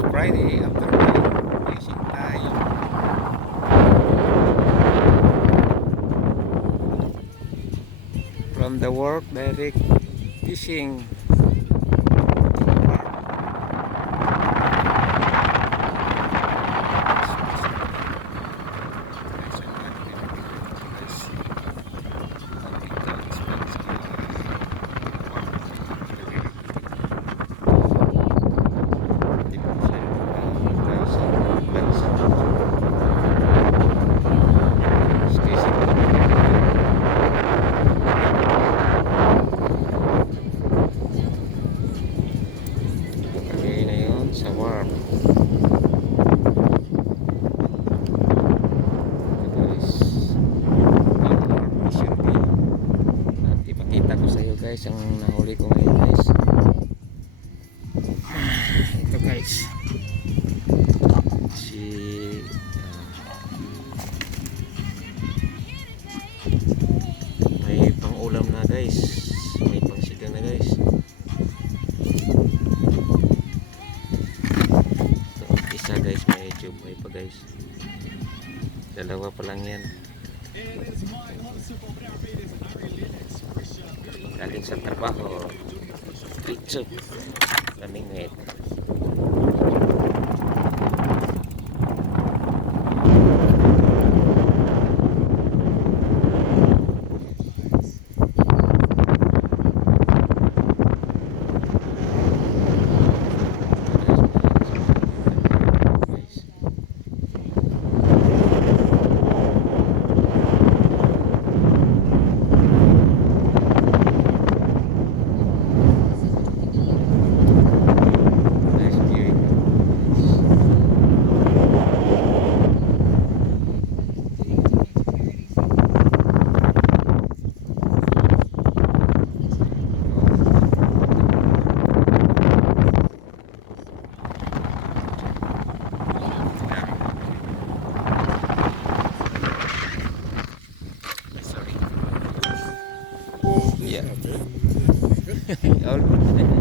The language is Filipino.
Friday afternoon, fishing tayo. From the work, direct fishing. Sa warm. Guys, mission B. At ipakita ko sa iyo guys ang nahuli ko ngayon guys. Ito guys. Si may pang ulam na guys. May pang sigang na guys. Guys, medyo may pa guys, dalawa pa lang yan galing sa trabaho, pizza lamingwit. Yeah. All good.